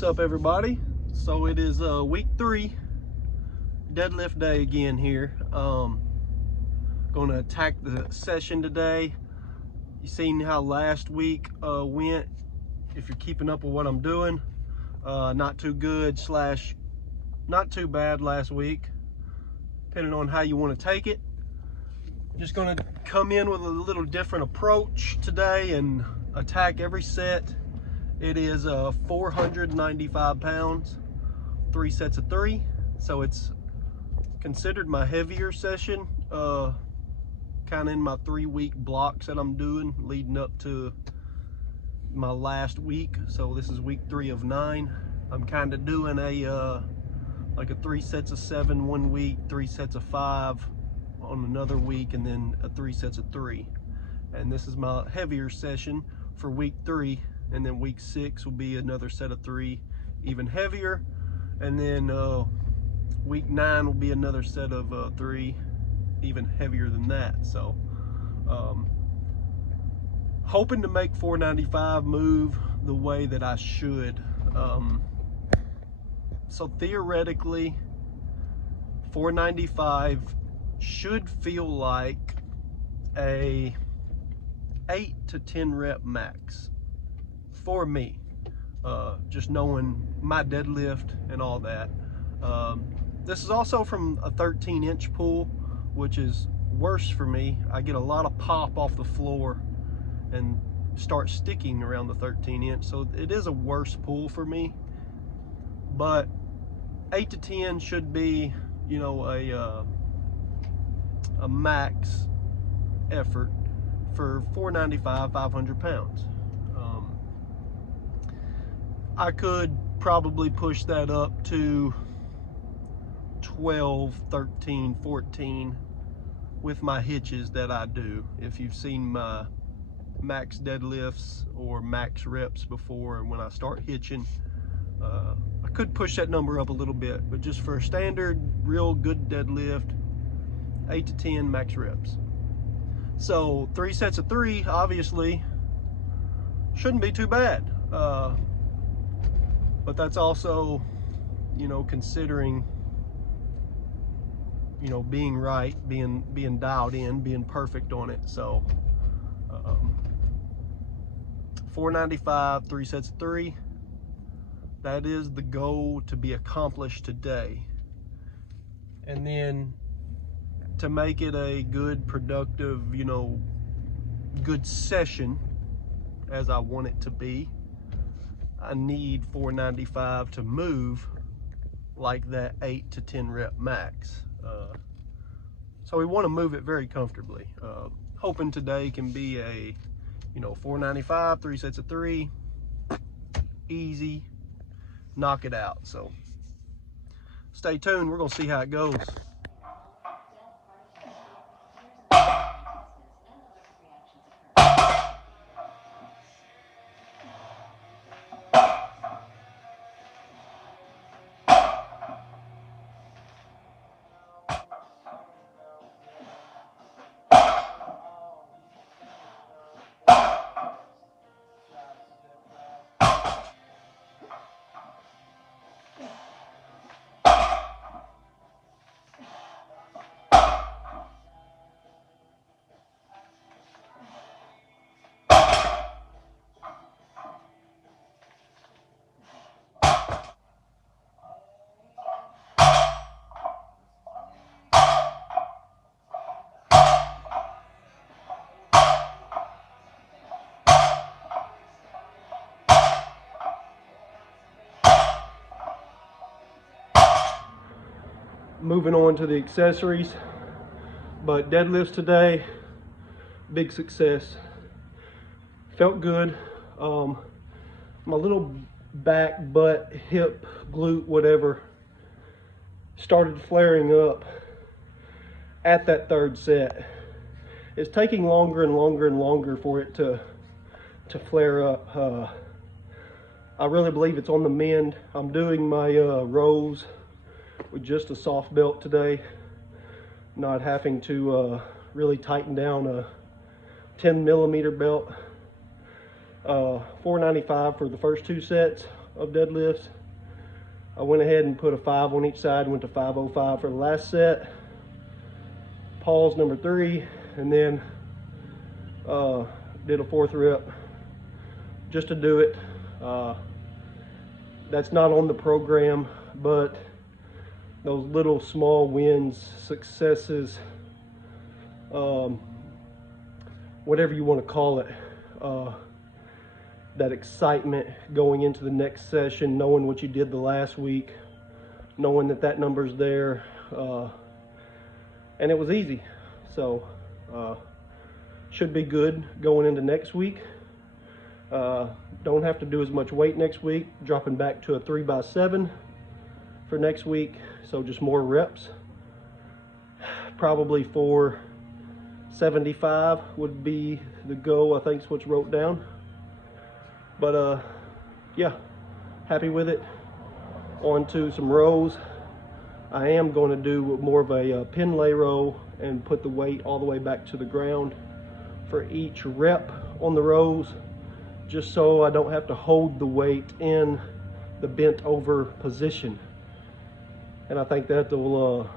What's up, everybody? So it is week 3 deadlift day again here. Gonna attack the session today. You seen how last week went. If you're keeping up with what I'm doing, not too good slash not too bad last week, depending on how you want to take it. Just gonna come in with a little different approach today and attack every set. It is 495 pounds, 3 sets of 3. So it's considered my heavier session, kind of in my 3-week blocks that I'm doing leading up to my last week. So this is week 3 of 9. I'm kind of doing a like a 3 sets of 7 one week, 3 sets of 5 on another week, and then a 3 sets of 3. And this is my heavier session for week 3. And then week 6 will be another set of 3, even heavier. And then week 9 will be another set of 3, even heavier than that. So hoping to make 495 move the way that I should. So theoretically, 495 should feel like a 8 to 10 rep max for me, just knowing my deadlift and all that. This is also from a 13-inch pull, which is worse for me. I get a lot of pop off the floor and start sticking around the 13-inch, so it is a worse pull for me. But 8 to 10 should be, you know, a max effort for 495, 500 pounds. I could probably push that up to 12, 13, 14 with my hitches that I do. If you've seen my max deadlifts or max reps before, when I start hitching, I could push that number up a little bit, but just for a standard, real good deadlift, 8 to 10 max reps. So 3 sets of 3, obviously, shouldn't be too bad. But that's also, you know, considering, you know, being right, being dialed in, being perfect on it. So 495, 3 sets of 3. That is the goal to be accomplished today. And then to make it a good, productive, you know, good session as I want it to be, I need 495 to move like that 8 to 10 rep max. So we want to move it very comfortably. Hoping today can be a, you know, 495, 3 sets of 3, easy, knock it out. So stay tuned, we're gonna see how it goes. Moving on to the accessories, but deadlifts today, big success. Felt good. My little back, butt, hip, glute, whatever, started flaring up at that 3rd set. It's taking longer and longer and longer for it to flare up. I really believe it's on the mend. I'm doing my rows with just a soft belt today, not having to really tighten down a 10 millimeter belt. 495 for the first 2 sets. of deadlifts. I went ahead and put a 5 on each side, went to 505 for the last set. Pause number 3, and then did a 4th rep just to do it. That's not on the program, but those little small wins, successes, whatever you want to call it, that excitement going into the next session, knowing what you did the last week, knowing that that number's there, and it was easy. So should be good going into next week. Don't have to do as much weight next week, dropping back to a 3x7 for next week, so just more reps. Probably 475 would be the go, I think is what's wrote down. But yeah, happy with it. On to some rows. I am going to do more of a pin lay row and put the weight all the way back to the ground for each rep on the rows, just so I don't have to hold the weight in the bent over position. And I think that will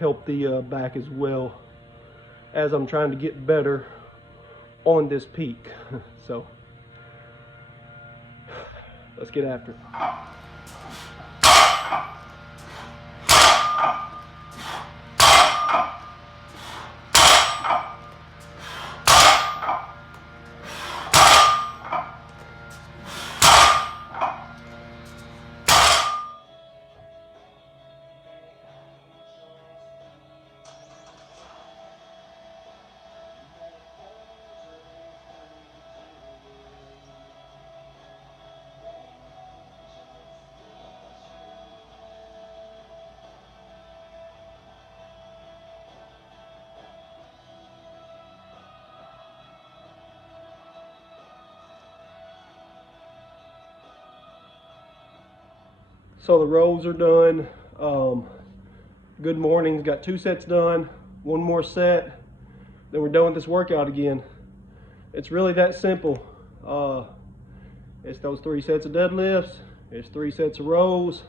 help the back as well, as I'm trying to get better on this peak. So let's get after it. So the rows are done. Good mornings, got 2 sets done, 1 more set, then we're done with this workout again. It's really that simple. It's those 3 sets of deadlifts, it's 3 sets of rows,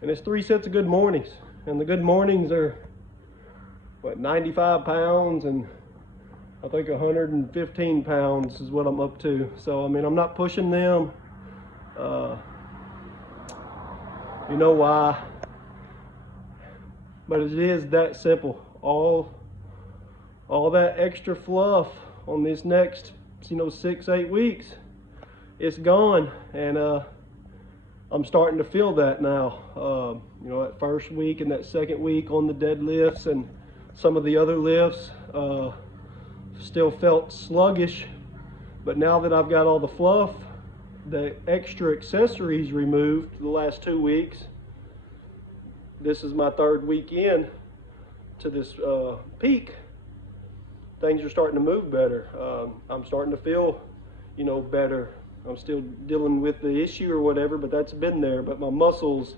and it's 3 sets of good mornings. And the good mornings are, what, 95 pounds, and I think 115 pounds is what I'm up to. So, I mean, I'm not pushing them. You know why? But it is that simple. All that extra fluff on this next, 6-8 weeks, it's gone, and I'm starting to feel that now. That first week and that second week on the deadlifts and some of the other lifts, still felt sluggish. But now that I've got all the fluff, the extra accessories removed the last 2 weeks, this is my 3rd week in to this peak, things are starting to move better. I'm starting to feel, better. I'm still dealing with the issue or whatever, but that's been there. But my muscles,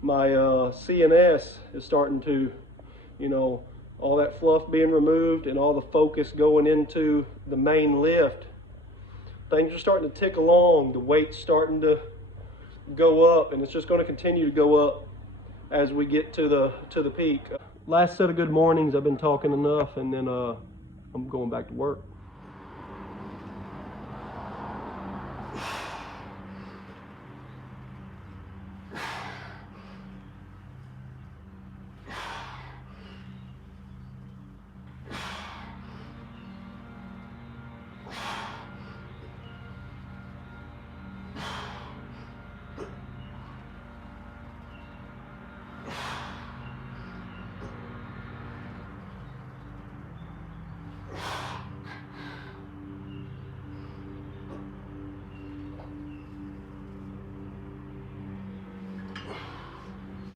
my CNS is starting to, all that fluff being removed and all the focus going into the main lift. Things are starting to tick along. The weight's starting to go up, and it's just going to continue to go up as we get to the peak. Last set of good mornings, I've been talking enough, and then I'm going back to work.